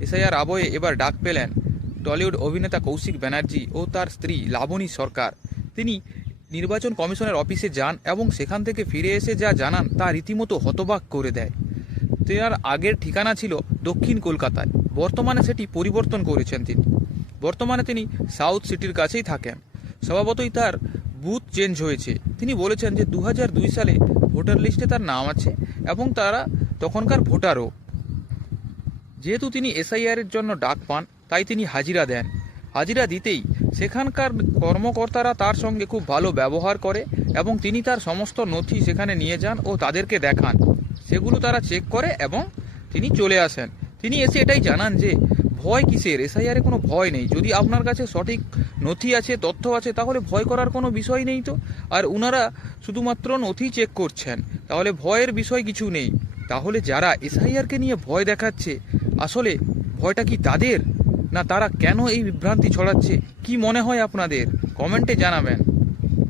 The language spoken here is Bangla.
এসআইআর আবহে এবার ডাক পেলেন টলিউড অভিনেতা কৌশিক ব্যানার্জি ও তার স্ত্রী লাবণী সরকার। তিনি নির্বাচন কমিশনের অফিসে যান এবং সেখান থেকে ফিরে এসে যা জানান তা রীতিমতো হতবাক করে দেয়। তার আগের ঠিকানা ছিল দক্ষিণ কলকাতায়, বর্তমানে সেটি পরিবর্তন করেছেন তিনি। বর্তমানে তিনি সাউথ সিটির কাছেই থাকেন। স্বভাবতই তার বুথ চেঞ্জ হয়েছে। তিনি বলেছেন যে 2002 সালে ভোটার লিস্টে তার নাম আছে এবং তারা তখনকার ভোটারও। যেহেতু তিনি এসআইআরের জন্য ডাক পান, তাই তিনি হাজিরা দেন। হাজিরা দিতেই সেখানকার কর্মকর্তারা তার সঙ্গে খুব ভালো ব্যবহার করে এবং তিনি তার সমস্ত নথি সেখানে নিয়ে যান ও তাদেরকে দেখান। সেগুলো তারা চেক করে এবং তিনি চলে আসেন। তিনি এসে এটাই জানান যে ভয় কিসের, এসআইআরে কোনো ভয় নেই। যদি আপনার কাছে সঠিক নথি আছে, তথ্য আছে, তাহলে ভয় করার কোনো বিষয় নেই তো। আর উনারা শুধুমাত্র নথি চেক করছেন, তাহলে ভয়ের বিষয় কিছু নেই। তাহলে যারা এসআইআরকে নিয়ে ভয় দেখাচ্ছে, আসলে ভয়টা কি তাদের, না তারা কেন এই বিভ্রান্তি ছড়াচ্ছে? কি মনে হয় আপনাদের? কমেন্টে জানাবেন।